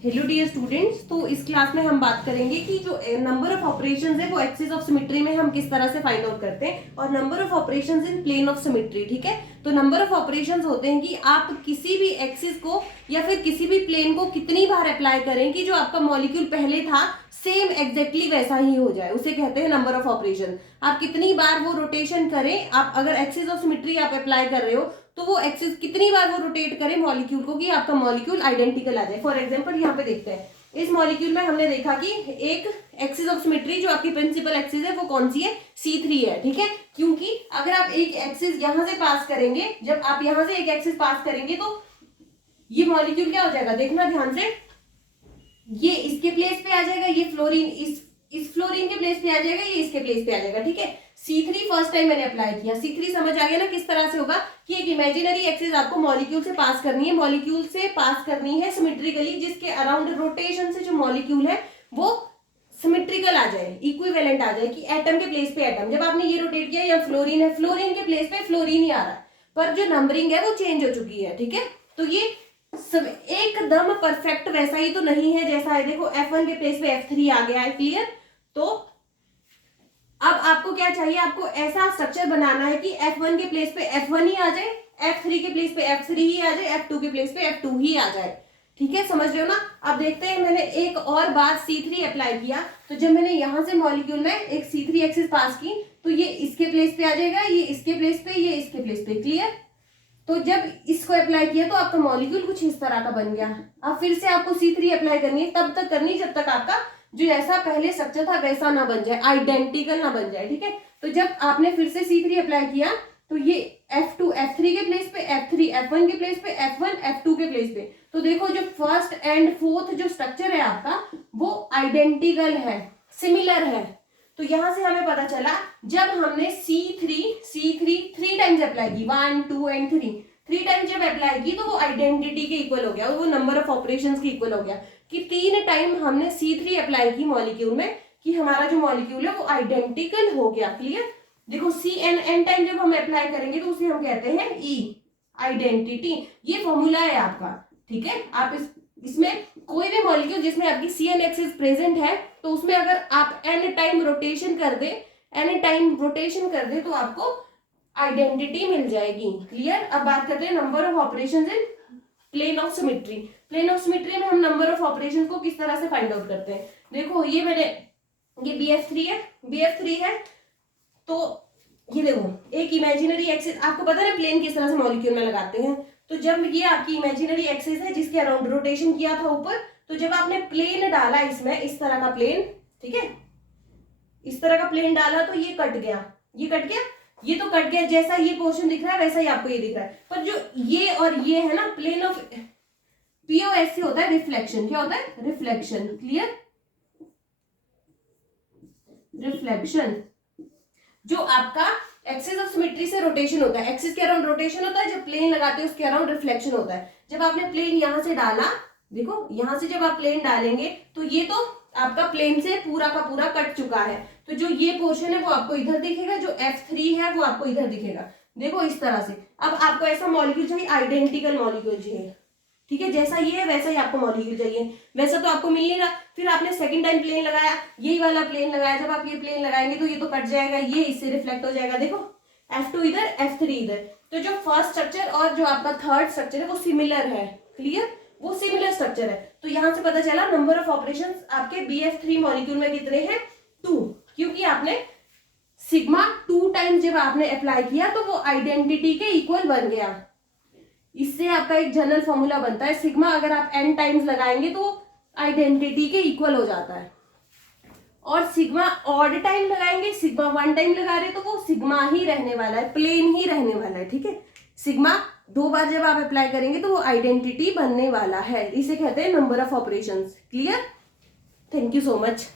Hello dear students, तो इस class में हम बात करेंगे कि जो नंबर ऑफ ऑपरेशंस है वो एक्सिस ऑफ सिमेट्री में हम किस तरह से फाइंड आउट करते हैं और number of operations in plane of symmetry. ठीक है, तो नंबर ऑफ ऑपरेशंस होते हैं कि आप किसी भी एक्सिस को या फिर किसी भी प्लेन को कितनी बार अप्लाई करें कि जो आपका मॉलिक्यूल पहले था सेम एग्जैक्टली वैसा ही हो जाए, उसे कहते हैं नंबर ऑफ ऑपरेशन। आप कितनी बार वो रोटेशन करें, आप अगर एक्सिस ऑफ सिमेट्री आप अप्लाई कर रहे हो तो वो एक्सिस कितनी बार वो रोटेट करे मॉलिक्यूल को कि आपका मॉलिक्यूल आइडेंटिकल आ जाए। फॉर एग्जांपल यहाँ पे देखते हैं, इस मॉलिक्यूल में हमने देखा कि एक एक्सिस ऑफ सिमेट्री जो आपकी प्रिंसिपल एक्सिस है वो कौन सी है, C3 है। ठीक है, क्योंकि अगर आप एक एक्सिस यहां से पास करेंगे, जब आप यहां से एक एक्सिस पास करेंगे तो ये मॉलिक्यूल क्या हो जाएगा, देखना ध्यान से, ये इसके प्लेस पे आ जाएगा, ये फ्लोरीन इस फ्लोरीन के प्लेस पे आ जाएगा, ये इसके प्लेस पे आ जाएगा। ठीक है, C3 फर्स्ट टाइम मैंने अप्लाई किया, C3 समझ आ गया ना किस तरह से होगा कि एक इमेजिनरी एक्सिस आपको मॉलिक्यूल से पास करनी है, मॉलिक्यूल से पास करनी है सिमेट्रिकली, जिसके अराउंड रोटेशन से जो मॉलिक्यूल है वो सिमेट्रिकल आ जाए, इक्विवेलेंट आ जाए कि एटम के प्लेस पे एटम। जब आपने ये रोटेट किया, या फ्लोरीन है, फ्लोरीन के प्लेस पे फ्लोरीन ही आ रहा है, पर जो नंबरिंग है वो चेंज हो चुकी है। ठीक है, तो ये सब एकदम परफेक्ट वैसा ही तो नहीं है जैसा है, देखो F1 के प्लेस पे F3 आ गया है, क्लियर। तो अब आपको क्या चाहिए, आपको ऐसा स्ट्रक्चर बनाना है कि F1 के प्लेस पे F1 ही आ जाए, F3 के प्लेस पे F3 ही आ जाए, F2 के प्लेस पे F2 ही आ जाए। ठीक है, समझ रहे हो ना। अब देखते हैं, मैंने एक और बार C3 अप्लाई किया, तो जब मैंने यहां से मॉलिक्यूल में एक C3 एक्सिस पास की तो ये इसके प्लेस पे आ जाएगा, ये इसके प्लेस पे, ये इसके प्लेस पे, क्लियर। तो जब इसको अप्लाई किया तो आपका मॉलिक्यूल कुछ इस तरह का बन गया। अब फिर से आपको C3 अप्लाई करनी है, तब तक करनी जब तक आपका जो ऐसा पहले स्ट्रक्चर था वैसा ना बन जाए, आइडेंटिकल ना बन जाए। ठीक है, तो जब आपने फिर से C3 अप्लाई किया तो ये F2 F3 के प्लेस पे, F3 F1 के प्लेस पे, F1 F2 के प्लेस पे, तो देखो जो फर्स्ट एंड फोर्थ जो स्ट्रक्चर है आपका वो आइडेंटिकल है, सिमिलर है। तो यहां से हमें पता चला जब हमने C3 थ्री टाइम्स अप्लाई की, 1 2 एंड 3 टाइम्स जब अप्लाई की तो वो आइडेंटिटी के इक्वल हो गया, वो नंबर ऑफ ऑपरेशंस के इक्वल हो गया कि 3 टाइम हमने C3 अप्लाई की मॉलिक्यूल में कि हमारा जो मॉलिक्यूल है वो आइडेंटिकल हो गया, क्लियर। देखो CN टाइम जब हम अप्लाई करेंगे तो उसे हम कहते हैं E, आइडेंटिटी। ये फॉर्मूला है आपका। ठीक है, आप इसमें कोई भी मॉलिक्यूल जिसमें आपकी CN एक्सिस प्रेजेंट है तो उसमें अगर आप n टाइम रोटेशन कर दे तो आपको आइडेंटिटी मिल जाएगी, क्लियर। अब बात करते हैं number of operations in plane of symmetry. Plane of symmetry में हम नंबर ऑफ ऑपरेशंस को किस तरह से फाइंड आउट करते हैं। देखो ये BF3 है, तो ये देखो एक इमेजिनरी एक्सिस, आपको पता है प्लेन किस तरह से मॉलिक्यूल में लगाते हैं। तो जब ये आपकी इमेजिनरी एक्सिस है जिसके अराउंड रोटेशन किया था ऊपर, तो जब आपने प्लेन डाला इसमें, इस तरह का प्लेन, ठीक है, इस तरह का प्लेन डाला तो ये कट गया, ये तो कट गया, जैसा ये पोर्शन दिख रहा है वैसा ही आपको ये दिख रहा है। पर जो ये और ये है ना, प्लेन ऑफ POS से होता है रिफ्लेक्शन। क्या होता है, रिफ्लेक्शन, क्लियर। रिफ्लेक्शन जो आपका एक्सिस ऑफ सिमेट्री से रोटेशन होता है, एक्सिस के अराउंड रोटेशन होता है, जब प्लेन लगाते हैं उसके अराउंड रिफ्लेक्शन होता है। जब आपने प्लेन यहां से डाला, देखो यहां से जब आप प्लेन डालेंगे तो ये तो आपका प्लेन से पूरा का पूरा कट चुका है, तो जो ये पोर्शन है वो आपको इधर दिखेगा, जो F3 है वो आपको इधर दिखेगा। देखो इस तरह से। अब आपको ऐसा मॉलिक्यूल चाहिए, आइडेंटिकल मॉलिक्यूल चाहिए। ठीक है, जैसा ये है वैसा ही आपको मॉलिक्यूल चाहिए, वैसा तो आपको मिल नहीं रहा। फिर आपने सेकंड टाइम प्लेन लगाया, यही वाला प्लेन लगाया, जब आप ये प्लेन लगाएंगे तो ये तो कट जाएगा, ये इससे रिफ्लेक्ट हो जाएगा। देखो F2 इधर, F3 इधर, तो जो फर्स्ट स्ट्रक्चर और जो आपका थर्ड स्ट्रक्चर है वो सिमिलर है, क्लियर, वो सिमिलर स्ट्रक्चर है। तो यहां से पता चला नंबर ऑफ ऑपरेशंस आपके BF3 मॉलिक्यूल में कितने हैं, 2, क्योंकि आपने सिग्मा 2 टाइम्स जब आपने अप्लाई किया तो वो आइडेंटिटी के इक्वल बन गया। इससे आपका एक जनरल फॉर्मूला बनता है, सिग्मा अगर आप n टाइम्स लगाएंगे तो आइडेंटिटी के इक्वल हो जाता है, और सिग्मा ऑड टाइम लगाएंगे, सिग्मा 1 टाइम लगा रहे तो वो सिग्मा ही रहने वाला है, प्लेन ही रहने वाला है। ठीक है, सिग्मा 2 बार जब आप अप्लाई करेंगे तो वो आइडेंटिटी बनने वाला है, इसे कहते हैं number of operations, clear. Thank you so much.